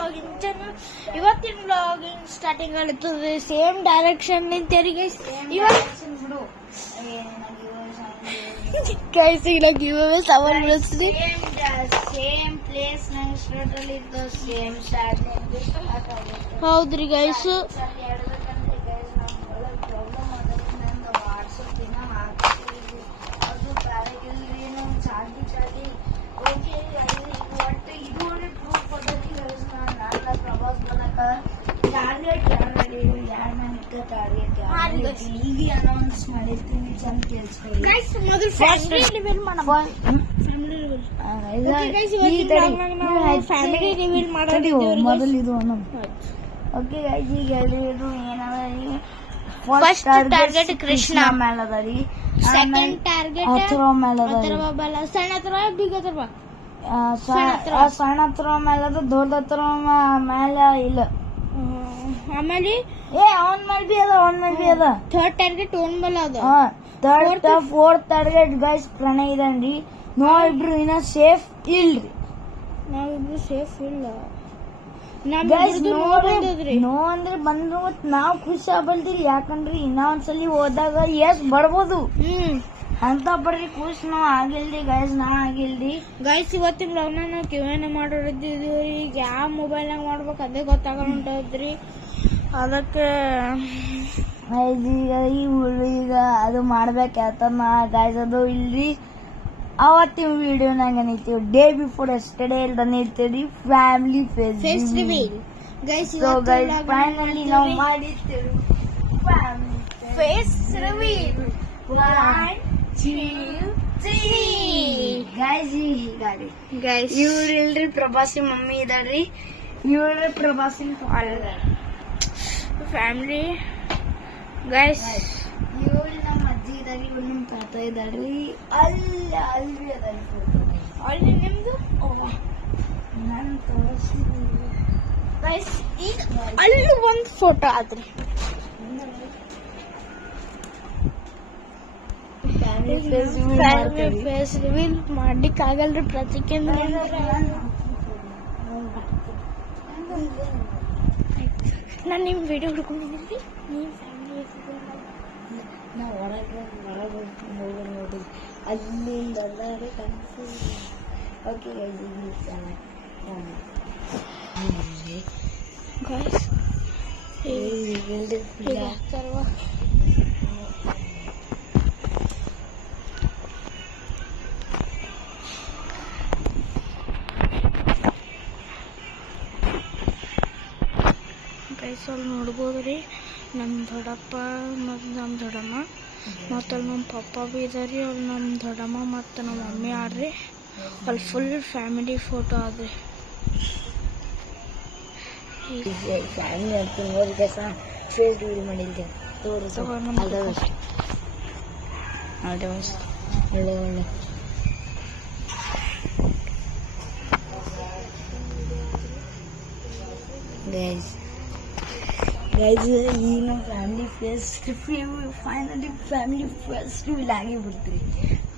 Vlogging channel. ಇವತ್ತಿನ vlogging starting ಆಗುತ್ತದೆ same direction ನಿಂತೇರಿ guys. Same place same start ಹೌದ್ರಿ ಗೈಸ್. ಅನೌನ್ಸ್ ಮಾಡಿರ್ತೀನಿ ಚಂದ ಕೇಳಿಸ್ಕೊಳ್ಳಿ. ಮೊದಲು ಇದು ಓಕೆ ಗೈಸ್. ಈಗ ಹೇಳಿದ್ರು ಏನದ ಫಸ್ಟ್ ಟಾರ್ಗೆಟ್ ಕೃಷ್ಣ ಮೇಲೆ ಅದ ರೀ. ಸೆಕೆಂಡ್ ಟಾರ್ಗೆಟ್ ಅಥರ್ವ ಮೇಲೆ ಅದ. ಸಣ್ಣ ಅಥರ್ವ ಬಿಗ್ ಅಥರ್ವ? ಸಣ್ಣ ಅಥರ್ವ ಮೇಲೆ ಅದ, ದೊಡ್ಡ ಅಥರ್ವ ಮೇಲೆ ಇಲ್ಲ. ಆಮೇಲೆ ಅವನ್ ಮೇಲೆ ಬಿ ಅದ. ಥರ್ಡ್ ಟಾರ್ಗೆಟ್ ಅವನ್ ಮೇಲೆ ಅದ. Third fourth target guys Pranay ಇದನ್ರಿ. ನಾವಿಬ್ರು ಇನ್ನ ಸೇಫ್ ಇಲ್ರಿ. ನಾವಿಬ್ರು ಸೇಫ್ ಇಲ್ಲ. ನೋ ಅಂದ್ರೆ ಬಂದ್ರು ನಾವ್ ಖುಷಿ ಆಗ್ಬಲ್ದಿರಿ. ಯಾಕಂದ್ರಿ ಇನ್ನ ಒಂದ್ಸಲಿ ಹೋದಾಗ ಎಸ್ ಬರ್ಬೋದು ಅಂತ ಬರ್ರಿ ಖುಷಿ ನಾವ್ ಆಗಿಲ್ರಿ ಗೈಸ್. ನಾವ್ ಆಗಿಲ್ರಿ ಗೈಸ್. ಇವತ್ತಿನ ವ್ಲಾಗ್ನ ನಾವು ಕಿವೇನ ಮಾಡೋರಿದ್ದೀವಿ. ಈಗ ಯಾವ ಮೊಬೈಲ್ನಾಗ ಮಾಡ್ಬೇಕು ಅದೇ ಗೊತ್ತಾಗಲ್ರಿ. ಅದಕ್ಕೆ ಈಗ ಅದು ಮಾಡ್ಬೇಕಾಗ್ತದ ಗೈಸ್. ಅದು ಇಲ್ರಿ ಅವತ್ತಿನ ವಿಡಿಯೋನಾಗ ಏನೈತಿ ಡೇ ಬಿಫೋರ್ ಎಸ್ಟರ್ಡೇ ಇಲ್ದಾನೆ ಇರ್ತೀವಿ family face reveal guys. Finally ನಾವು ಮಾಡಿರ್ತೀವಿ ಫೇಸ್ ರಿವೀಲ್. 1 2 3 ಗೈಸ್ ಇವ್ರು ಇಲ್ರಿ ಪ್ರಭಾಸಿ ಮಮ್ಮಿ ಇದಾರ್ರಿ. ಇವ್ರ ಪ್ರಭಾಸಿನ ಫ್ಯಾಮಿಲಿ ಗೈಸ್. ಇವ್ರು ನಮ್ಮ ಅಜ್ಜಿ ಇದಾರಿ, ಇವ್ರು ನಮ್ಮ ತಾತ ಇದಾರ್ರಿ. ಅಲ್ರಿ ಅದಾರಿ ಅಲ್ಲಿ ನಿಮ್ದು ನಾನು ತೋರಿಸ್ತೀನಿ ಗೈಸ್. ಈಗ ಅಲ್ಲಿ ಒಂದು ಫೋಟೋ ಆದ್ರಿ. ಫೇಸ್ ರಿವೀಲ್ ಮಾಡ್ಲಿಕ್ಕೆ ಆಗಲ್ರಿ ಪ್ರತಿಕೆಂದ್ರೆ. ನಾನು ನಿಮ್ಮ ವಿಡಿಯೋ ಹುಡ್ಕೊಂಡಿದ್ದೀನಿ. ನೀವು ಫ್ಯಾಮಿಲಿ ನಾವು ಹೊರಗೆ ನೋಡಿ ಅಲ್ಲಿಂದ ಎಲ್ಲರೂ ಕನಸು. ಓಕೆ ಗೈಸ್ ಅಲ್ಲಿ ನೋಡ್ಬೋದ್ರಿ. ನಮ್ಮ ದೊಡ್ಡಪ್ಪ ಮತ್ತು ನಮ್ಮ ದೊಡ್ಡಮ್ಮ ಮತ್ತು ಅಲ್ಲಿ ನಮ್ಮ ಪಪ್ಪ ಬಿ ಇದಾರಿ. ಅಲ್ಲಿ ನಮ್ಮ ದೊಡ್ಡಮ್ಮ ಮತ್ತು ನಮ್ಮ ಮಮ್ಮಿ ಆಡ್ರಿ. ಅಲ್ಲಿ ಫುಲ್ ಫ್ಯಾಮಿಲಿ ಫೋಟೋ ಆದ್ರಿ. ಫ್ಯಾಮಿಲಿ ಅಂತ ನೋಡಿ ಫೇಸ್ ರಿವೀಲ್ ಮಾಡಿದ್ದೆ ತೋರಿಸು. ಒಳ್ಳೆ ಒಳ್ಳೆ ಗೈಸ್ ಈ ನಮ್ಮ family face finally family face reveal ಆಗಿ ಬಿಡ್ತೀರಿ.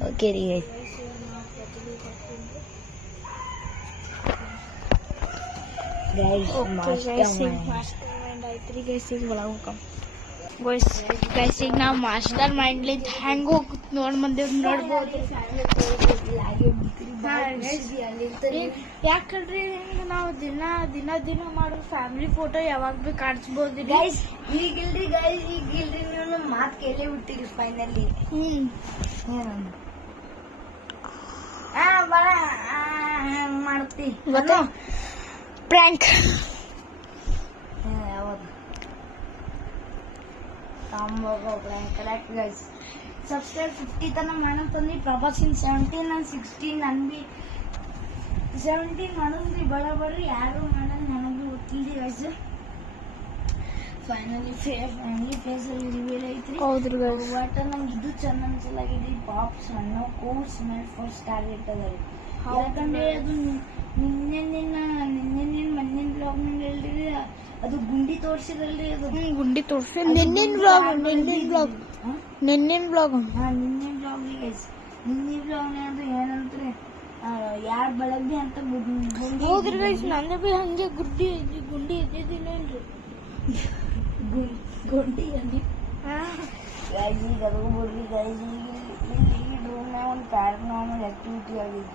ಓಕೆ ರೀ ಗೈಸ್. ಆಯ್ತ್ರಿ ಗೈಸ್. ಈಗ ಒಳಗೆ ಹೋಗಮ್ ಗೈಸ್. ಈಗ ನಾವು ಮಾಸ್ಟರ್ ಮೈಂಡ್ಲಿಂದ ಹೆಂಗೆ ಹೋಗುತ್ತೆ ನೋಡಿ ಮಂದಿ ನೋಡ್ಬೋದು. ಯಾಕಂದ್ರೆ ನಾವು ದಿನ ಮಾಡೋ ಫ್ಯಾಮಿಲಿ ಫೋಟೋ ಯಾವಾಗ ಭೀ ಕಾಣಿಸ್ಬೋದು ಗೈಸ್. ಈಗಿಲ್ರಿ ಗೈಸ್, ಈಗಿಲ್ರಿ ನೀವು ಮಾತು ಕೇಳೇ ಬಿಟ್ಟಿರಿ ಫೈನಲಿ. ಮಾಡ್ತಿ ಗೊತ್ತಾ ಪ್ರ್ಯಾಂಕ್ ಯಾವಾಗ ಕರೆಕ್ಟ್ ಗೈಸ್. ಸಬ್ಸ್ಕ್ರೈಬ್ 50 ತನಕ ಮಾಡಂತಂದ್ರಿ. ಪ್ರಭಾಸಿನ್ 17 ನಾನು 16 ನನ್ ಬಿ 17 ಮಾಡೋದ್ರಿ. ಬರೋಬರ್ರಿ ಯಾರು ಮಾಡೋದು ನನಗೆ ಗೊತ್ತಿಲ್ರಿ guys. Finally family face reveal ಐತ್ರಿ. ಹೌದ್ರಿ ಗೈಸ್. ಬಟ್ ನಂಗೆ ಇದು ಚಂದ ಅನ್ಸಲಾಗಿದ್ರಿ. ಪಾಪ್ ಸಣ್ಣ ಕೋರ್ಸ್ ಮೇಲೆ ಫಸ್ಟ್ ಟಾರ್ಗೆಟ್ ಅದರಿ. ಯಾಕಂದ್ರೆ ಅದು ನಿನ್ನೆ ಮೊನ್ನೆ ಬ್ಲಾಗ್ನಾಗ ಹೇಳ್ರಿ ಅದು ಗುಂಡಿ ತೋರಿಸಿದ್ರಲ್ರಿ. ಅದು ಗುಂಡಿ ತೋರಿಸಿ ನಿನ್ನಿನ ಬ್ಲಾಗ್ ನಿನ್ನಿನ ಬ್ಲಾಗ್ ಗೈಸ್. ನಿನ್ನೆ ಬ್ಲಾಗ್ನಾಗ ಅದು ಏನಂದ್ರೆ ಯಾರ್ ಬೆಳಗ್ಗೆ ಅಂತ ಹೌದ್ರಿ ಗೈಸ್, ನಂದು ಬಿ ಹಂಗೆ ಗುಂಡಿ ಇದ್ದಿದ್ದಿಲ್ಲೇನ್ರಿ? ಗುಂಡಿ ಅಂದಿ ಈಗ ಅದು ಬಿಡ್ರಿ ಗೈಸ್. ಇಲ್ಲಿ ರೂಮ್ನಾಗ ಒಂದು ಪ್ಯಾರಾನಾರ್ಮಲ್ ಆಕ್ಟಿವಿಟಿ ಆಗಿದೆ.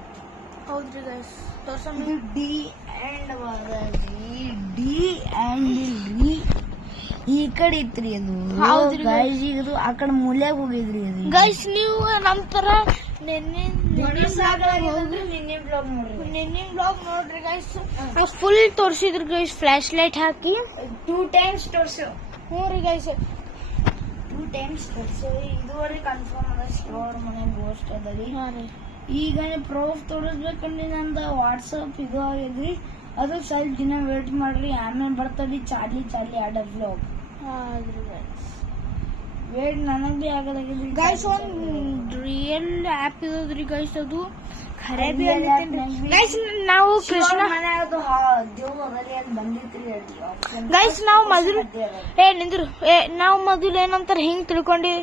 ಹೌದ್ರಿ ಗೈಸ್, ಡಿ ಅಂಡ್ ಡಿ ಈ ಕಡೆ ಇತ್ರಿ ಅದು. ಹೌದ್ರಿ ಗೈಸ್, ಈಗ ಅದು ಆ ಕಡೆ ಮೂಲ್ಯಾಗ ಹೋಗಿದ್ರಿ ಅದು. ಗೈಸ್, ನೀವು ನಮ್ ತರ ನಿನ್ನೆ ಬ್ಲಾಗ್ ನೋಡ್ರಿ ಗೈಸ್. ಫುಲ್ ತೋರ್ಸಿದ್ರಿ ಗೈಸ್, ಫ್ಲಾಶ್ ಲೈಟ್ ಹಾಕಿ 2 times ತೋರ್ಸು. ಹ್ಞೂ ರೀ ಗೈಸ್, 2 times ತೋರ್ಸು. ಇದುವರೆಗೆ ಕನ್ಫರ್ಮ್ ಅದ ಶಿವರ್ ಮನೆ ಗೋಸ್ಟ್ ಅದರಿ. ಈಗ ಪ್ರೂಫ್ ತೋರಿಸ್ಬೇಕಂದ್ರೆ ನಂದು ವಾಟ್ಸಪ್ ಇದು ಆಗಿದ್ರಿ. ಅದು ಸ್ವಲ್ಪ ದಿನ ವೇಟ್ ಮಾಡ್ರಿ, ಆಮೇಲೆ ಬರ್ತದೆ ಚಾರ್ಲಿ ಆಡ ಬ್ಲಾಗ್. ವೇಟ್ ನನಗ್ ಬಿ ಆಗದಾಗಿದ್ರಿ ಗೈಸ್. ಒಂದ್ ರಿಯಲ್ ಆಪ್ ಇರೋದ್ರಿ ಗೈಸ್, ಅದು ಖರೆ ಬಿ ಗೈಸ್. ನಾವು ಕೃಷ್ಣ ಗೈಸ್, ನಾವು ಮೊದಲು ನಾವು ಮೊದಲು ಏನಂತಾರ ಹಿಂಗ್ ತಿಳ್ಕೊಂಡಿ.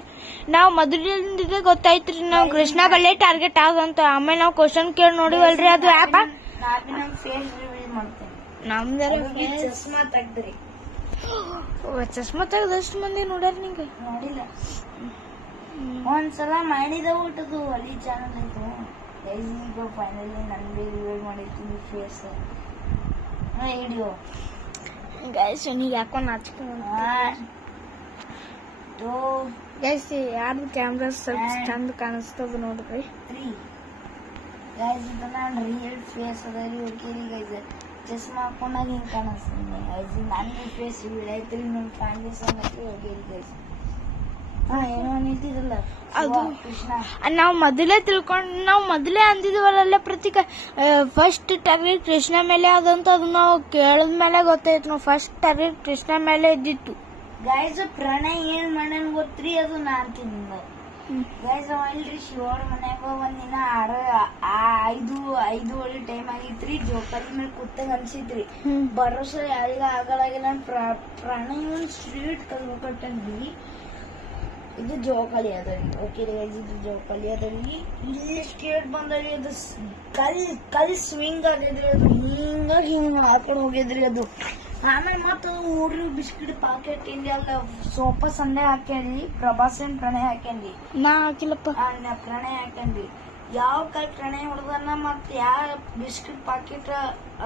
ನಾವು ಮೊದಲಿಂದ ಗೊತ್ತಾಯ್ತ್ರಿ ನಾವು ಕೃಷ್ಣ ಬಲ್ಲೆ ಟಾರ್ಗೆಟ್ ಆದಂತ. ಆಮೇಲೆ ನಾವು ಕ್ವಶನ್ ಕೇಳಿ ನೋಡಿವಲ್ರಿ, ಅದು ಆಪ್ ನಮ್ದಾರ ಚಸ್ಮಾ ತೆಗ್ದ್ರಿ. ಚಸ್ಮಾ ತೆಗ್ದಷ್ಟು ಮಂದಿ ನೋಡ್ಯಾರ ನಿಂಗೆ? ನೋಡಿಲ್ಲ. ಒಂದ್ಸಲ ಮಾಡಿದ ಊಟದು ಅಲ್ಲಿ ಚಾನಲ್ ಆಯ್ತು. ಈಗ ಫೈನಲಿ ನನ್ಗೆ ರಿವೀಲ್ ಮಾಡಿರ್ತೀನಿ ಫೇಸ್ ವಿಡಿಯೋ. ಗೈಸ್, ನೀವ್ ಯಾಕೊಂಡ್ ನಾಚ್ಕೊಂಡು ಗೈಸ್, ಯಾರ್ದು ಕ್ಯಾಮ್ರಾ ಸ್ವಲ್ಪ ಚಂದ ಕಾಣಿಸ್ತದ ನೋಡ್ರಿ. 3 ಗೈಸ್, ಇದು ನಾನು ರಿಯಲ್ ಫೇಸ್ ಅದ ರೀ. ಓಕೆ ರೀ ಗೈಸ್, ಚಸ್ಮಾ ಹಾಕೊಂಡಾಗ ಹಿಂಗೆ ಕಾಣಿಸ್ತೀನಿ ಗೈಸ್. ನನ್ನ ಫೇಸ್ ಐತ್ರಿ, ನನ್ನ ಫ್ಯಾಮಿಲಿ ಸಂಗತಿ. ಓಕೆ ರೀ ಗೈಸ್. ಏನೋ ನಿಂತಿದ್ರಲ್ಲ ಅದು ಕೃಷ್ಣ. ನಾವು ಮೊದಲೇ ಅಂದಿದ್ವಲ್ಲ ಪ್ರತೀಕ, ಫಸ್ಟ್ ಟಾರ್ಗೆಟ್ ಕೃಷ್ಣ ಮೇಲೆ ಆದಂತ. ಅದು ನಾವು ಕೇಳಿದ್ಮೇಲೆ ಗೊತ್ತಾಯ್ತು. ನಾವು ಫಸ್ಟ್ ಟಾರ್ಗೆಟ್ ಕೃಷ್ಣ ಮೇಲೆ ಇದ್ದಿತ್ತು ಗೈಸ್. ಪ್ರಣಯ್ ಏನ್ ಮಾಡ್ಯಾನ ಗೊತ್ತ್ರಿ? ಅದು ನಾನ್ ತಿಂದ ಗೈಸ್. ಅಲ್ರಿ ಶಿವರ್ ಮನ್ಯಾಗ ಒಂದಿನ 5:05 ಟೈಮ್ ಆಗಿತ್ರಿ. ಜೋಕಾಲಿ ಮೇಲೆ ಕೂತಂಗ ಅನ್ಸಿತ್ರಿ. ಭರೋಸಾ ಯಾರಿಗ ಆಗಲಾಗಿಲ್ಲ. ಪ್ರಣಯ್ ಒಂದ್ ಸ್ಟ್ರೀಟ್ ಕಲ್ಬೇಕಟ್ಟನ್ರಿ. ಇದು ಜೋಕಾಲಿ ಅದರಿ. ಓಕೆ ರೀ ಗೈಸ್, ಇದು ಜೋಕಾಲಿ ಅದರಿ. ಇಲ್ಲಿ ಸ್ಟೇಟ್ ಬಂದ್ರಿ. ಅದು ಕಲ್ ಸ್ವಿಂಗ್ ಆಗಿದ್ರಿ. ಅದು ಹಿಂಗ ಹಾಕೊಂಡು ಹೋಗಿದ್ರಿ ಅದು. ಆಮೇಲೆ ಮತ್ತ 3 ಬಿಸ್ಕಿಟ್ ಪಾಕೆಟ್ ಇಲ್ಲಿ ಅಲ್ಲ ಸೋಪ ಸಂಡೆ ಹಾಕ್ಯಾನ್ರಿ. ಪ್ರಭಾಸನ್ ಪ್ರಣಯ್ ಹಾಕ್ಯಾನ್ರಿ. ನಾ ಹಾಕಿಲ್ಲಪ್ಪ. ಪ್ರಣಯ್ ಹಾಕ್ಯಾನ್ರಿ. ಯಾವ ಕೈ ಪ್ರಣಯ್ ಹೊಡೆದನ್ನ ಮತ್ತ ಯಾವ ಬಿಸ್ಕಿಟ್ ಪಾಕೆಟ್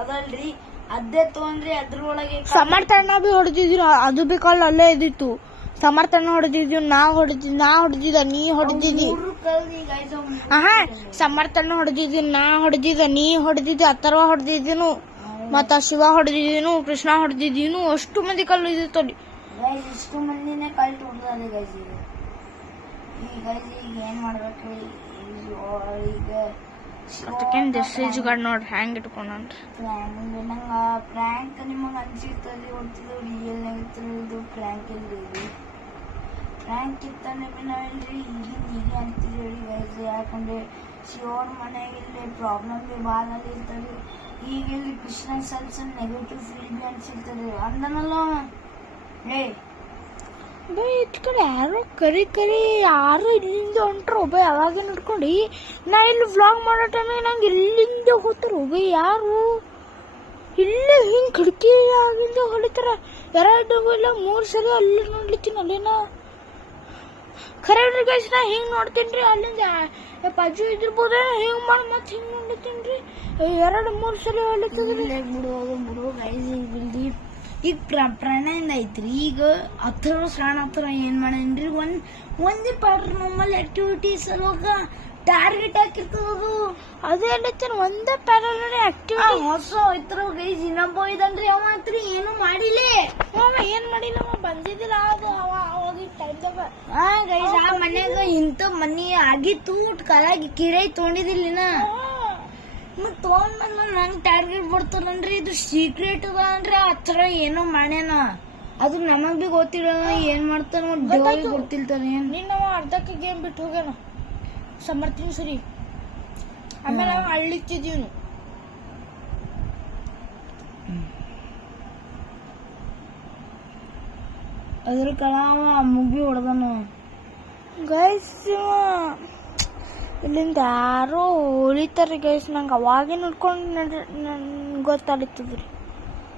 ಅದಲ್ರಿ ಅದೇ ತಗೊಂಡ್ರಿ. ಅದ್ರೊಳಗೆ ಸಮರ್ಥನ ಬಿ ಹೊಡೆದಿದ್ರು. ಅದು ಬಿ ಕಾಲ್ ಅಲ್ಲೇ ಇದ್ದಿತ್ತು. ಸಮರ್ಥನ ಹೊಡೆದಿದ್ವಿ, ನಾ ಹೊಡೆದಿದ್ದ, ನೀ ಹೊಡೆದಿದ್ದಿ. ಸಮರ್ಥನ ಹೊಡೆದಿದ್ವಿ, ನಾ ಹೊಡೆದಿದ್ದ, ನೀ ಹೊಡೆದಿದ್ದಿ, ಅಥರ್ವ ಹೊಡೆದಿದ್ದೀನು, ಮತ್ತ ಶಿವ ಹೊಡೆದಿದ್ದೀನು, ಕೃಷ್ಣ ಹೊಡೆದಿದ್ದೀನು. ಅಷ್ಟು ಮಂದಿ ಕಲ್ಲು ಇದ್ದಿತ್ತು. ಇಷ್ಟು ಮಂದಿನೇ ಕಲ್ತು ಹೊಡೆದಾರೆ ಗೈಸ್. ಈಗ ಏನ್ ಮಾಡ್ಬೇಕು ಈಗ? ನೋಡ್ರಿ ಹ್ಯಾಂಗ್ ಇಟ್ಕೊಂಡ್ರಿ. ಪ್ರ್ಯಾಂಕ್ ನಿಮಗ್ ಅನ್ಸಿರ್ತದೆ. ಹೊಡ್ತಿದ್ದು ರಿಯಲ್ ಇದು ಪ್ರ್ಯಾಂಕ್ ಇಲ್ರಿ. ಪ್ರ್ಯಾಂಕ್ ಇತ್ತಂದ್ರೆ ನಾವಿಲ್ರಿ ಹೀಗೆ ಅಂತೀವಿ ಹೇಳಿ ಗೈಸ್. ಯಾಕಂದ್ರೆ ಶಿವರ್ ಮನೆಯಲ್ಲಿ ಪ್ರಾಬ್ಲಮ್ ಬಿ ಬಾದಲ್ಲಿ ಇರ್ತದೆ. ಈಗ ಇಲ್ಲಿ ಕೃಷ್ಣ ಸ್ವಲ್ಪ ನೆಗೆಟಿವ್ ಫೀಲ್ ಬಿ ಅನ್ಸಿರ್ತದೆ. ಅಂದನಲ್ಲ ಇತ್ ಕಡೆ ಯಾರು ಕರಿ ಯಾರು ಇಲ್ಲಿಂದ ಹೊಂಟ್ರು ಒಬ್ಬ. ಯಾವಾಗ ನೋಡ್ಕೊಂಡು ನಾ ಇಲ್ಲಿ ವ್ಲಾಗ್ ಮಾಡೋ ಟೈಮಿಗೆ ನಂಗೆ ಇಲ್ಲಿಂದ ಹೋಗ್ತಾರ ಒಬ್ಬ. ಯಾರು ಇಲ್ಲ ಹಿಂಗ್ ಕಿಟಕಿ ಆಗಿಂದ ಹೊಡಿತಾರ. 2 ಇಲ್ಲ 3 ಸರಿ ಅಲ್ಲಿ ನೋಡ್ಲಿತ್ತೀನಿ. ಅಲ್ಲೇನ ಖರೆ ಗೈಸ್, ನಾ ಹಿಂಗ್ ನೋಡ್ತೀನಿ. ಅಲ್ಲಿಂದ ಬಾಜು ಇದ್ರಬೋದ ಹಿಂಗ್ ಮಾಡಿ ಮತ್ತೆ ಹಿಂಗ್ ನೋಡ್ಲಿತ್ತೀನಿ. 2-3 ಸರಿ ಹೊಡಿತದ್ರಿ. ಬಿಡು ಗೈಸ್. ಈಗ ಪ್ರಣಯಂದ ಐತ್ರಿ. ಈಗ ಅಥರ್ವ ಶ್ರಾವಣ ಏನ್ ಮಾಡೇನ್ರಿ? ಒಂದೇ ಪ್ಯಾರಾನಾರ್ಮಲ್ ಆಕ್ಟಿವಿಟೀಸ್ ಅಲ್ವಾಗ ಟಾರ್ಗೆಟ್ ಹಾಕಿರ್ತದದು. ಅದೇ ಹೇಳ್ತೀನಿ, ಒಂದೇ ಪ್ಯಾರಾನಾರ್ಮಲ್ ಆಕ್ಟಿವಿಟಿ ಹೊಸ ಐತ್ರ ಗೈಸ್. ಇನ್ನೊಬ್ಬ ಇದಂದ್ರಿ ಅವ ಮಾತ್ರಿ ಏನು ಮಾಡಿಲ್ಲ. ಏನ್ ಮಾಡಿಲ್ಲ, ಬಂದಿದ್ದಿಲ್ಲ. ಅದು ಅವಾಗಿನ ಟೈಮ್ದಾಗ ಗೈಸ್ ಆ ಮನ್ಯಾಗ ಇಂಥ ಮನಿ ಆಗಿತ್ತು. ಕಲಾಗಿ ಕಿರೈ ತೊಗೊಂಡಿದ್ದಿಲ್ಲ. ಮತ್ ತಗೊಂಡ್ಮೇಲೆ ನಂಗೆ ಟಾರ್ಗೆಟ್ ಬರ್ತಾರನ್ರಿ. ಇದು ಸೀಕ್ರೆಟ್ ಅದ ಅಂದ್ರೆ ಆ ಥರ ಏನೋ ಮಾಡ್ಯಾನ. ಅದು ನಮಗ್ ಬಿ ಗೊತ್ತಿಲ್ಲ ಏನ್ ಮಾಡ್ತಾನ. ಗೊತ್ತಿಲ್ತಾನೆ. ನಿನ್ನ ಅರ್ಧಕ್ಕೆ ಗೇಮ್ ಬಿಟ್ಟು ಹೋಗ್ಯಾನ ಸಮರ್ಥಿನ ಸರಿ. ಆಮೇಲೆ ನಾವು ಅಳ್ಳಿತ್ತಿದೀವಿ. ಅದ್ರ ಕಳ ಮುಗಿ ಹೊಡೆದನು ಗೈಸ್. ಇಲ್ಲಿಂದ ಯಾರೋ ಹೊಲಿತಾರೆ ಗೈಸ್. ನಂಗೆ ಅವಾಗೇ ನೋಡ್ಕೊಂಡು ಗೊತ್ತಾಗ್ತದ್ರಿ.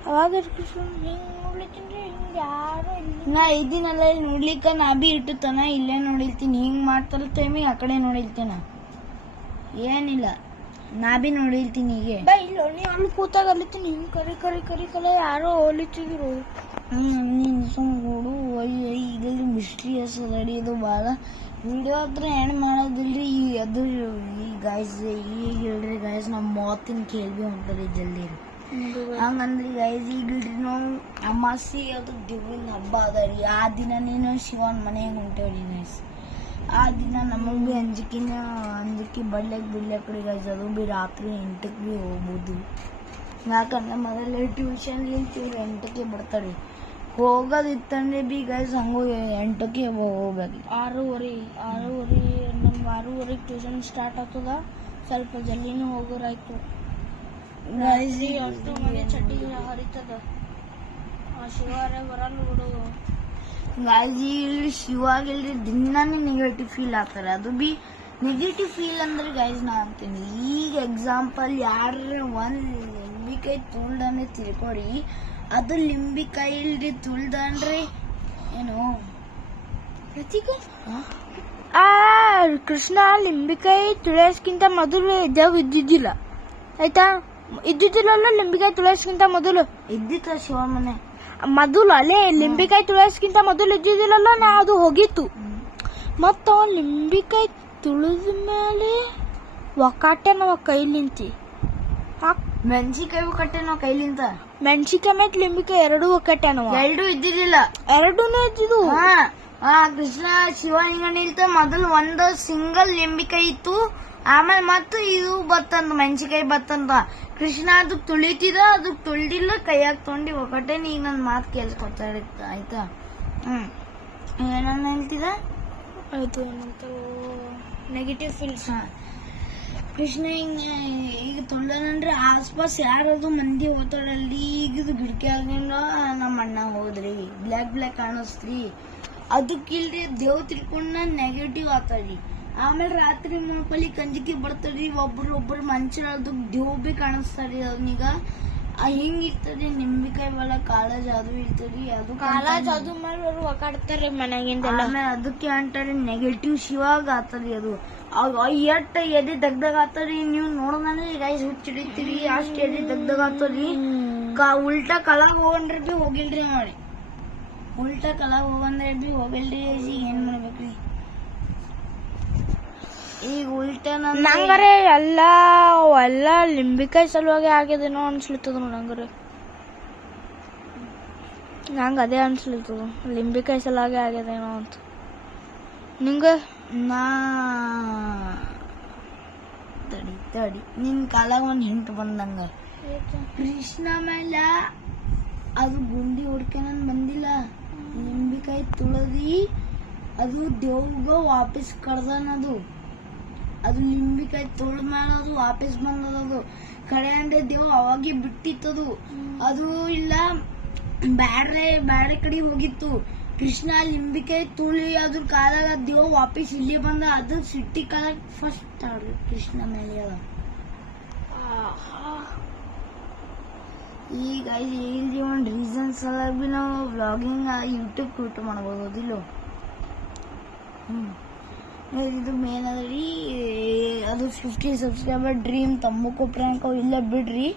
ಅವಾಗ ಹಿಂಗೆ ನೋಡ್ಲಿತ್ತೀನಿ ಹಿಂಗೆ ಯಾರೋ ನಾ ಇದ್ದೀನಲ್ಲ ಇಲ್ಲಿ ನೋಡ್ಲಿಕ್ಕ ನಾ ಬಿ ಇಟ್ಟುತ್ತಾನ ಇಲ್ಲೇ ನೋಡಿರ್ತೀನಿ. ಹಿಂಗೆ ಮಾಡ್ತಾರ ಟೈಮಿಗೆ ಆ ಕಡೆ ನೋಡಿರ್ತೀನ. ಏನಿಲ್ಲ ನಾ ಬಿ ನೋಡಿರ್ತೀನಿ ಹೀಗೆ. ಇಲ್ಲ ನೀ ಅಲ್ಲಿ ಕೂತಾಗ ಅಲ್ಲಿತ್ತೀನಿ ಹಿಂಗೆ ಕರಿ ಕರಿ ಕರಿ ಕಲೆ ಯಾರೋ ಹೊಲಿತಿದ್ರು. ನೀನು ಸುಮ್ಮನೆ ಈಗಲೂ ಮಿಸ್ಟ್ರಿಯಸ್ ರೆಡಿ ಇದು ಭಾಳ ವಿಡಿಯೋ ಹತ್ರ ಏನು ಮಾಡೋದಿಲ್ರಿ. ಅದು ಈ ಗಾಯ್ಸ್ ಈಗ ಹೇಳ್ರಿ ಗಾಯ್ಸ್ ನಮ್ಮ ಮಾತಿನ ಕೇಳ್ಬಿ ಹೊಂಟರಿ ಜಲ್ದಿ. ಹಂಗಂದ್ರಿ ಗೈಸ್ ಈಗ ನಾವು ಅಮಾಸಿ ಅದು ದೇವಿನ ಹಬ್ಬ ಅದ ರೀ. ಆ ದಿನ ನೀನು ಶಿವನ ಮನೆಗೆ ಹೊಂಟೇವ್ರಿ ಗೈಸ್. ಆ ದಿನ ನಮಗೆ ಭೀ ಅಂಜಿಕೆ ಬಿಡ್ಲಕ್ ರೀ ಗೈಸ್. ಅದು ಭೀ ರಾತ್ರಿ 8ಕ್ಕೆ ಭೀ ಹೋಗ್ಬೋದು. ಯಾಕಂದ್ರೆ ಮೊದಲೇ ಟ್ಯೂಷನ್ ಇರ್ತೀವಿ 8ಕ್ಕೆ ಬಿಡ್ತಾರೆ. ಹೋಗೋದಿತ್ತಂದ್ರೆ ಭೀ ಗೈಸ್ ಹಂಗೂ 8ಕ್ಕೆ ಹೋಗ್ಬೇಕು. 6:30 ನಮ್ಗೆ 6:30 ಟ್ಯೂಷನ್ ಸ್ಟಾರ್ಟ್ ಆಗ್ತದ. ಸ್ವಲ್ಪ ಜಲ್ದಿನೂ ಹೋಗೋರಾಯ್ತು. ಅಷ್ಟು ಮನೆ ಚಡ್ಡಿ ಹರಿತದ. ಶಿವಾರ ಬರಲ್ಲ ಬಿಡು ಗಾಯ್ಸಿ. ಶಿವಾಗಿಲ್ರಿ ದಿನಾನೇ ನೆಗೆಟಿವ್ ಫೀಲ್ ಆಗ್ತಾರೆ. ಅದು ಬಿ ನೆಗೆಟಿವ್ ಫೀಲ್ ಅಂದ್ರೆ ಗೈಸ್ ನಾ ಅಂತೀನಿ. ಈಗ ಎಕ್ಸಾಂಪಲ್ ಯಾರ ಒಂದು ಲಿಂಬಿಕಾಯಿ ತುಳ್ದನೆ ತಿಳ್ಕೊಡಿ. ಅದು ಲಿಂಬಿಕಾಯಿ ಇಲ್ರಿ ತುಳ್ದನ್ರಿ ಏನು ಕೃಷ್ಣ ಲಿಂಬಿಕಾಯಿ ತುಳಿಯೋಕ್ಕಿಂತ ಮೊದಲು ದೇವ್ ಇದ್ದಿದ್ದಿಲ್ಲ ಆಯ್ತಾ. ಇದ್ದಿದ್ದಿಲ್ಲ ಲಿಂಬಿಕಾಯಿ ತುಳಿಯೋಕ್ಕಿಂತ ಮೊದಲು ಇದ್ದಿತ್ತ ಶಿವ ಮನೆ ಮೊದಲು ಅಲ್ಲೇ ಲಿಂಬಿಕಾಯಿ ತುಳಿಯೋಕ್ಕಿಂತ ಮೊದಲು ಇದ್ದಿದ್ದಿಲ್ಲಲ್ಲ. ನಾ ಅದು ಹೋಗಿತ್ತು. ಮತ್ತ ಲಿಂಬಿಕಾಯಿ ತುಳಿದ ಮೇಲೆ ಒಕ್ಕಾಟೆ ನಾವ ಕೈಲಿಂತಿ ಮೆಣಸಿಕಾಯಿ ಕಟ್ಟೆ ನಾವ್ ಕೈಲಿಂತ. ಮೆಣಸಿಕಾಯಿ ಮತ್ತು ಲಿಂಬಿಕಾಯಿ ಎರಡೂ ಒಕ್ಕಟ್ಟೆ ನಾವ. ಎರಡೂ ಇದ್ದಿದ್ದಿಲ್ಲ. ಎರಡೂನೇ ಇದ್ದಿದ್ದು. ಕೃಷ್ಣ ಶಿವ ಹಿಂಗಣಿ ಇರ್ತ ಮೊದಲು ಒಂದು ಸಿಂಗಲ್ ಲಿಂಬಿಕಾಯಿ ಇತ್ತು. ಆಮೇಲೆ ಮತ್ತು ಇದು ಬತ್ತಂತ ಮೆಣಸಿಕಾಯಿ ಬತ್ತಂತ. ಕೃಷ್ಣ ಅದಕ್ ತುಳಿತಿದ ಅದಕ್ ತುಳಿದಿಲ್ಲ ಕೈಯಾಗ ತೊಂಡಿ ಒಕ್ಕಟ್ಟೆ. ಈಗ ನನ್ ಮಾತು ಕೇಳಿಸ್ಕೊಡ್ತಾರೆ ಆಯ್ತಾ. ಏನನ್ನ ಹೇಳ್ತಿದ ಆಯ್ತು ನೆಗೆಟಿವ್ ಫೀಲ್ಸ್. ಕೃಷ್ಣ ಈಗ ತೊಂದನಂದ್ರೆ ಆಸ್ಪಾಸ್ ಯಾರದು ಮಂದಿ ಹೋತಾಡಲ್ಲಿ. ಈಗ ಗಿಡಕಿ ಆಗಿಂದ ನಮ್ಮ ಅಣ್ಣ ಹೋದ್ರಿ ಬ್ಲ್ಯಾಕ್ ಕಾಣಿಸ್ತ್ರಿ. ಅದಕ್ಕಿಲ್ರಿ ದೇವ್ ತಿಳ್ಕೊಂಡ ನೆಗೆಟಿವ್ ಆತರಿ. ಆಮೇಲೆ ರಾತ್ರಿ ಮಕ್ಕಳಿ ಕಂಜಿಕಿ ಬರ್ತಾರ್ರಿ. ಒಬ್ರು ಮನುಷ್ಯರ ಅದಕ್ ದೇವ್ ಬಿ ಕಾಣಿಸ್ತಾರಿ. ಅವನೀಗ ಹಿಂಗಿರ್ತದೆ ನಿಂಬಿಕಾಯಿ ಒಳ ಕಾಳ ಜಾದು ಇರ್ತರಿ. ಅದು ಕಾಲ ಜಾದು ಮೇಲೆ ಒಕ್ಕಾಡ್ತಾರೆ ಮನೆಗಿಂದ. ಆಮೇಲೆ ಅದಕ್ಕೆ ಅಂತಾರೆ ನೆಗೆಟಿವ್ ಶಿವಾಗ ಆತರಿ. ಅದು ಎಟ್ಟ ಎದೆ ದಗ್ದಾಗ ಆತರಿ. ನೀವು ನೋಡೋದಂದ್ರೆ ಗೈಸ್ ಹುಚ್ಚಿಡಿತೀರಿ ಅಷ್ಟ್ ಎದೆ ದಗ್ದಾಗ ಆತರಿ. ಉಲ್ಟಾ ಕಳಾಗ ಹೋಗಂಡ್ರೆ ಬಿ ಹೋಗಿಲ್ರಿ ಮಾಡಿ. ಉಲ್ಟಾ ಕಳಾಗ ಹೋಗಂದ್ರೆ ಬಿ ಹೋಗಿಲ್ರಿ. ಈಗ ಏನ್ ಮಾಡ್ಬೇಕ್ರಿ ಈಗ ಉಲ್ಟಾ ನಂಗರೆ ಎಲ್ಲ ಲಿಂಬಿಕಾಯಿ ಸಲುವಾಗಿ ಆಗಿದೇನೋ ಅನ್ಸ್ಲಿತ್ತದ ನಂಗರೆ. ನಂಗೆ ಅದೇ ಅನ್ಸ್ಲಿತ್ತದ ಲಿಂಬಿಕಾಯಿ ಸಲುವಾಗಿ ಆಗ್ಯದೇನೋ ಅಂತ. ನಿಂಗ ತಡಿ ನಿನ್ ಕಾಲಾಗ ಒಂದ್ ಹಿಂಟ್ ಬಂದಂಗ. ಕೃಷ್ಣ ಮೇಲ ಅದು ಗುಂಡಿ ಹೊಡ್ಕೊಂಡ್ ಬಂದಿಲ್ಲ. ಲಿಂಬಿಕಾಯಿ ತುಳದಿ ಅದು ದೇವ್ಗ ವಾಪಸ್ ಕಡ್ದನದು. ಅದು ಲಿಂಬಿಕಾಯಿ ತುಳ್ದ ಮೇಲೆ ಅದು ವಾಪಸ್ ಬಂದದು. ಕಡೆ ಅಂದ್ರೆ ದೇವ್ ಅವಾಗೆ ಬಿಟ್ಟಿತ್ತದು. ಅದು ಇಲ್ಲ ಬ್ಯಾಡ್ರೆ ಕಡೆ ಹೋಗಿತ್ತು. ಕೃಷ್ಣ ಲಿಂಬಿಕಾಯಿ ತುಳಿ ಅದ್ರ ಕಾಲಾಗ ದೇವ್ ವಾಪಸ್ ಇಲ್ಲಿ ಬಂದ. ಅದು ಸಿಟ್ಟಿ ಕಾಲಾಗ ಫಸ್ಟ್ ಆಡ್ರಿ ಕೃಷ್ಣ ಮೇಲೆ. ಈಗ ಇಲ್ಲಿ ಒಂದು ರೀಸನ್ಸ್ ಎಲ್ಲ ಬಿ ನಾವು ವ್ಲಾಗಿಂಗ್ ಯೂಟ್ಯೂಬ್ ಕ್ರಿಯೇಟ್ ಮಾಡ್ಬೋದಿಲ್ಲ. ಇದು ಮೇನ್ ಅದ್ರಿ. ಅದು 50 ಸಬ್ಸ್ಕ್ರೈಬರ್ ಡ್ರೀಮ್ ತಮ್ಮಕ್ಕೂ ಪ್ರ್ಯಾಂಕ್ ಇಲ್ಲ ಬಿಡ್ರಿ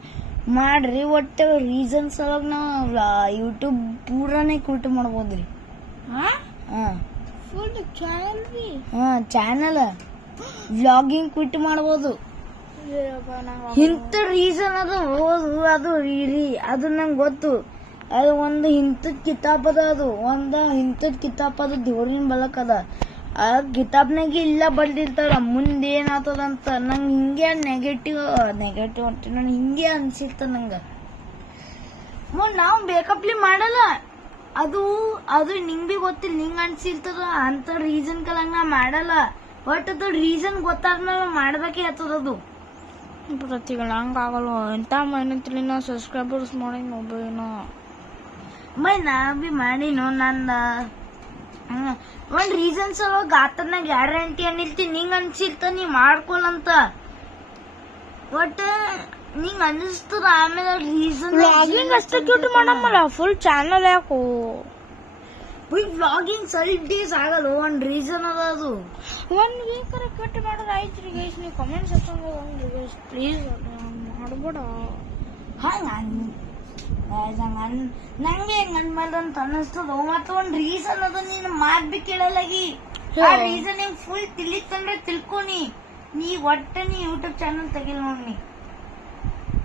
ಮಾಡ್ರಿ. ಒಟ್ಟು ರೀಸನ್ಸ್ ಒಳಗೆ ನಾವು ಯೂಟ್ಯೂಬ್ ಪೂರಾನೇ ಕ್ರಿಯೇಟ್ ಮಾಡ್ಬೋದ್ರಿ. ಚಾನಲ್ ವ್ಲಾಗಿಂಗ್ ಕ್ವಿಟ್ ಮಾಡ್ಬೋದು. ಇಂಥ ರೀಸನ್ ಅದು ಅದು ರೀ ಅದು ನಂಗೆ ಗೊತ್ತು. ಅದು ಒಂದು ಇಂಥದ್ ಕಿತಾಬ್ ಅದ. ಅದು ಒಂದು ಇಂಥದ್ ಕಿತಾಬ್ ಅದು ದೇವ್ರಿನ ಬಲಕ್ ಅದ. ಆ ಕಿತಾಬ್ನಾಗ ಇಲ್ಲ ಬರ್ದಿರ್ತಾರ ಮುಂದೆ ಏನಾಗ್ತದಂತ. ನಂಗೆ ಹಿಂಗೆ ನೆಗೆಟಿವ್ ಅಂತ ನನ್ ಹಿಂಗೆ ಅನ್ಸಿರ್ತ ನಂಗ. ನಾವು ಬೇಕಪ್ಲಿ ಮಾಡಲ್ಲ. ಅದು ನಿಂಗ್ ಬಿ ಗೊತ್ತಿಲ್ಲ ನಿಂಗ್ ಅನ್ಸಿರ್ತದ ಅಂತ ರೀಸನ್ ಕಲಂಗ ನಾ ಮಾಡಲ್ಲ. ಬಟ್ ಅದು ರೀಸನ್ ಗೊತ್ತಾದ್ಮೇಲೆ ಮಾಡ್ಬೇಕೇ ಆಗ್ತದದು. ಪ್ರತಿಗಳು ಹಂಗಾಗಲ್ಲ. ಎಂತ ಮೈನಂತಲಿ ನಾ ಸಬ್ಸ್ಕ್ರೈಬರ್ಸ್ ಮಾಡಿ ಒಬ್ಬ ನಾ ಬಿ ಮಾಡಿನೋ. ನನ್ನ ಒಂದ್ ರೀಸನ್ ಸಲುವಾಗ ಆತನ ಗ್ಯಾರಂಟಿ ಅನ್ನಿಲ್ತಿ ನಿಂಗ್ ಅನ್ಸಿರ್ತ ನೀ ಮಾಡ್ಕೊಳಂತ ಬಟ್ ನಿಂಗ್ ಅನಿಸ್ತದ ಆಮೇಲೆ ರೀಸನ್ ವ್ಲಾಗಿಂಗ್ ಅಷ್ಟೇ ಕ್ಯೂಟ್ ಮಾಡಮ್ಮಲ್ಲ ಫುಲ್ ಚಾನಲ್ ಯಾಕೋ ವ್ಲಾಗಿಂಗ್ ಸ್ವಲ್ಪ ಡೇಸ್ ಆಗಲ್ಲ ಒಂದ್ ರೀಸನ್ ಅದ ಅದು 1 ವೀಕ್ ಕಟ್ ಮಾಡೋದು ಆಯ್ತ್ರಿ ಗೈಸ್ ನೀವು ಕಮೆಂಟ್ ಸೆಕ್ಷನ್ ಹೋಗ್ರಿ ಗೈಸ್ ಪ್ಲೀಸ್ ಮಾಡ್ಬೇಡ ನಂಗೆ ಹೆಂಗ್ ಅನ್ಬಾರ್ದು ಅಂತ ಅನಿಸ್ತದ ಮತ್ತೆ ಒಂದ್ ರೀಸನ್ ಅದ ನೀನು ಮಾತ್ ಕೇಳಲಾಗಿ ಆ ರೀಸನ್ ನಿಂಗ್ ಫುಲ್ ತಿಳಿತಂದ್ರೆ ತಿಳ್ಕೊನಿ ನೀ ಒಟ್ಟ ನೀ ಯೂಟ್ಯೂಬ್ ಚಾನಲ್ ತೆಗಿಲ್ ನೋಡಿ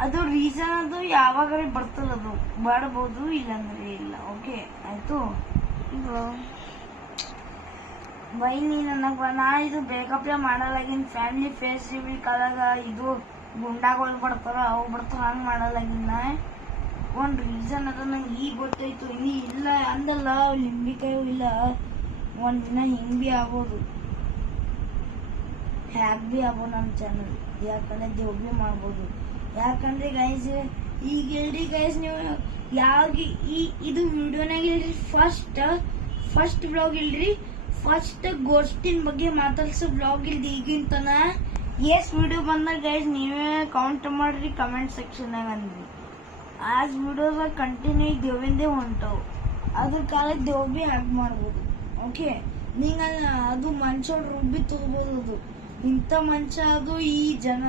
ಅದು ರೀಸನ್ ಅದು ಯಾವಾಗ ಬರ್ತದ ಅದು ಮಾಡಬಹುದು ಇಲ್ಲಾಂದ್ರೆ ಇಲ್ಲ ಓಕೆ ಆಯ್ತು ಬೈ ನೀ ನನಗ ನಾ ಇದು ಬ್ರೇಕಪ್ ಮಾಡಲಾಗಿನ್ ಫ್ಯಾಮಿಲಿ ಫೇಸ್ ರಿವೀಲ್ ಕಾಲಾಗ ಇದು ಗುಂಡಾಗಳು ಬರ್ತಾರ ಅವು ಬರ್ತಾರ ಹಂಗ್ ಮಾಡಲಾಗಿನ ಒಂದ್ ರೀಸನ್ ಅದ ನಂಗೆ ಈಗ ಗೊತ್ತಾಯ್ತು ನೀ ಇಲ್ಲ ಅಂದಲ್ಲ ಲಿಂಬಿಕಾಯಿ ಇಲ್ಲ ಒಂದ್ ದಿನ ಹಿಂಗ್ ಬಿ ಆಗ್ಬೋದು ಹ್ಯಾಕ್ ಬಿ ಆಗ್ಬೋದು ನಮ್ಮ ಚಾನಲ್ ಯಾಕಂದ್ರೆ ದೇವ್ ಬಿ ಮಾಡ್ಬೋದು ಯಾಕಂದ್ರೆ ಗೈಸ್ ಈಗ ಹೇಳ್ರಿ ಗೈಸ್ ನೀವು ಯಾವಾಗ ಇದು ವಿಡಿಯೋನಾಗ ಇಲ್ರಿ ಫಸ್ಟ್ ಬ್ಲಾಗ್ ಇಲ್ರಿ ಫಸ್ಟ್ ಗೋಷ್ಠಿನ ಬಗ್ಗೆ ಮಾತಾಡ್ಸೋ ಬ್ಲಾಗ್ ಇಲ್ದಿ ಈಗಿನ ತನ ಎಸ್ ವಿಡಿಯೋ ಬಂದಾಗ ಗೈಸ್ ನೀವೇ ಕೌಂಟ್ ಮಾಡ್ರಿ ಕಮೆಂಟ್ ಸೆಕ್ಷನ್ನಾಗ ಅಂದ್ರಿ ಆಸ್ ವಿಡಿಯೋದಾಗ ಕಂಟಿನ್ಯೂ ದೇವಿಂದೇ ಹೊಂಟವು ಅದ್ರ ಕಾಲ ದೇವ್ ಬಿ ಹ್ಯಾಕ್ ಮಾಡ್ಬೋದು ಓಕೆ ನಿಂಗ ಅದು ಮನುಷ್ಯ ರುಬ್ಬಿ ತಗೋಬಹುದು ಅದು ಇಂಥ ಮನುಷ್ಯ ಅದು ಈ ಜನ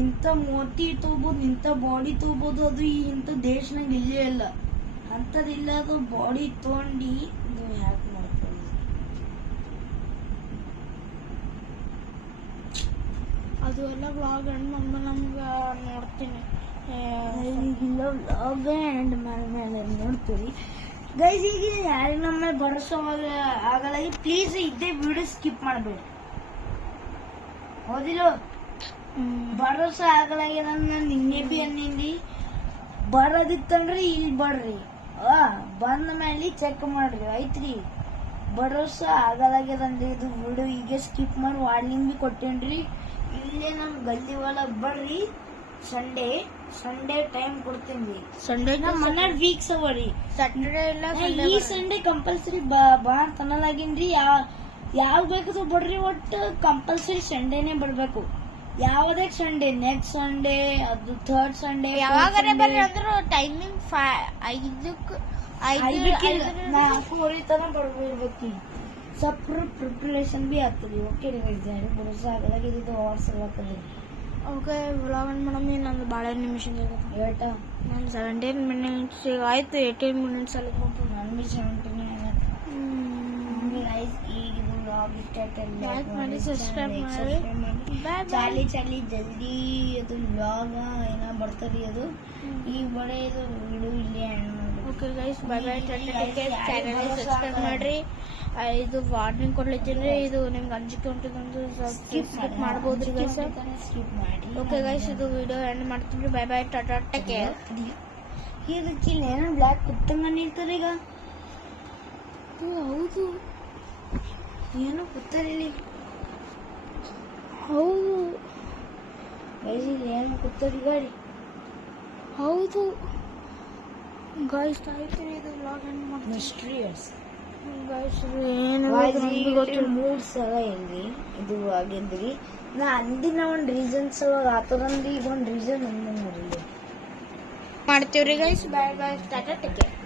ಇಂಥ ಮೂರ್ತಿ ತಗೋಬಹುದು ಇಂಥ ಬಾಡಿ ತಗೋಬಹುದು ಅದು ಈ ಇಂಥ ದೇಶನಾಗ ಇಲ್ಲೇ ಇಲ್ಲ ಅಂತದಿಲ್ಲ ಅದು ಬಾಡಿ ತಗೊಂಡು ಇದು ಹ್ಯಾಕ್ ಮಾಡ್ತಾರೆ ಅದು ಎಲ್ಲ ಬ್ಲಾಗ್ ಎಂಡ್ ನಮ್ಗೆ ನೋಡ್ತೀನಿ ಈಗಿಲ್ಲ ವ್ಲಾಗ್ ಎಂಡ್ ಮೇಲೆ ನೋಡ್ತೀವಿ ಗೈಸ್ ಈಗ ಯಾರಿಗೆ ನಮ್ಮ ಮೇಲೆ ಭರೋಸೆ ಆಗಲ್ಲ ಪ್ಲೀಸ್ ಇದ್ದೇ ವಿಡಿಯೋ ಸ್ಕಿಪ್ ಮಾಡಬೇಡಿ ಹೌದಿಲ್ಲ ಭರೋಸೆ ಆಗಲಾಗ್ಯದ ನಾನು ನಿನ್ನೆ ಬಿ ಅನ್ನಿಂದಿ ಬರೋದಿತ್ತಂದ್ರೆ ಇಲ್ಲಿ ಬರ್ರಿ ಬಂದ ಮೇಲೆ ಚೆಕ್ ಮಾಡ್ರಿ ಆಯ್ತ್ರಿ ಭರೋಸೆ ಆಗಲಾಗ್ಯದಂದ್ರೆ ಇದು ವಿಡಿಯೋ ಈಗ ಸ್ಕಿಪ್ ಮಾಡಿ ವಾರ್ನಿಂಗ್ ಬಿ ಕೊಟ್ಟೇನ್ರಿ ಇಲ್ಲೇ ನಮ್ ಗಲ್ಲಿ ಒಳಗ್ ಬರ್ರಿ ಸಂಡೇ ಟೈಮ್ ಕೊಡ್ತೀನಿ ಸಂಡೇ ನಮ್ಮ ಮನೆ ವೀಕ್ಸ್ ಅವರಿ ಸ್ಯಾಟರ್ಡೇ ಇಲ್ಲ ಈ ಸಂಡೇ ಕಂಪಲ್ಸರಿ ಬಾ ತನ್ನಲಾಗಿನ್ರಿ ಯಾವ ಬೇಕಾದ್ರೂ ಬರ್ರಿ ಒಟ್ಟು ಕಂಪಲ್ಸರಿ ಸಂಡೇನೆ ಬರ್ಬೇಕು ಯಾವ್ದೇ ಸಂಡೇ ನೆಕ್ಸ್ಟ್ ಸಂಡೇ ಅದು ಥರ್ಡ್ ಸಂಡೇ ಯಾವಾಗಾರೆ ಬರ್ರಿ ಅಂದ್ರು ಟೈಮಿಂಗ್ 4 ತನ ಬರ್ಬೇಕು ಸ್ವಲ್ಪ ಪ್ರಿಪರೇಷನ್ ಬಿ ಆಗ್ತದೆ ಓಕೆ ಭರೋಸೆ ಆಗಲಾಗ ಇದು ಅವರ್ಸ್ ಆಗ್ತದೆ ಓಕೆ ವ್ಲಾಗ್ ಮೇಡಮ್ ನಂದು ಭಾಳ ನಿಮಿಷ ಹೇಳ್ತಾ ನಾನು 17 ಮಿನಿಟ್ಸ್ ಆಯ್ತು 18 ಮಿನಿಟ್ಸ್ ಅಲ್ಲಿ ಬಂತು ನಾನು ಬಿ 17 ಗೈಸ್ ಈಗ ಇದು ವ್ಲಾಗ್ ಲೈಕ್ ಮಾಡಿ ಸಬ್ಸ್ಕ್ರೈಬ್ ಮಾಡಿ ಚಾಲಿ ಜಲ್ದಿ ಅದು ವ್ಲಾಗ್ ಏನೋ ಬರ್ತದೆ ಅದು ಈಗ ಬರೀ ಇದು ವಿಡಿಯೋ ಇಲ್ಲಿ ಎಂಡ್ ಮಾಡಿ okay guys bye bye channel subscribe ಮಾಡ್ರಿ ಇದು ವಾರ್ನಿಂಗ್ ಕೊಡ್ಲಿದ್ದೀನಿ ಇದು ನಿಮ್ಗೆ ಅಂಜಿಕೆ ಉಂಟದಂದು ಸ್ಕಿಪ್ ಮಾಡ್ಬೋದ್ರಿ ಗೈಸ್ ಸ್ಕಿಪ್ ಮಾಡಿ ಓಕೆ ಗೈಸ್ ಇದು ವಿಡಿಯೋ ಎಂಡ್ ಮಾಡ್ತೀನಿ bye bye Tata take care ಇದಕ್ಕೆ ಏನೋ ಬ್ಲ್ಯಾಕ್ ಕುತ್ತಂಗ ಇರ್ತಾರೆ ಈಗ ಹೌದು ಏನೋ ಕೂತಾರಿಲ್ಲಿ ಹೌದು ಗೈಸ್ ಇಲ್ಲಿ ಏನೋ ಕೂತಾರಿ ಗಾಡಿ ಹೌದು ಗೈಸ್ ಆಯ್ತು ಇದು ವ್ಲಾಗ್ ಎಂಡ್ ಮಾಡ್ತೀನಿ ಮಿಸ್ಟ್ರಿಯಸ್ ಗೈಸ್ ಏನು ಮೂಡ್ ಸಲ ಇಲ್ಲಿ ಇದು ಆಗಿದ್ರಿ ನಾ ಅಂದಿನ ಒಂದ್ ರೀಸನ್ಸ್ ಅವಾಗ ಆತದಂದ್ರೆ ಈಗ ಒಂದ್ ರೀಸನ್ ನೋಡಿಲ್ಲ ಮಾಡ್ತೀವ್ರಿ guys bye bye Tata take care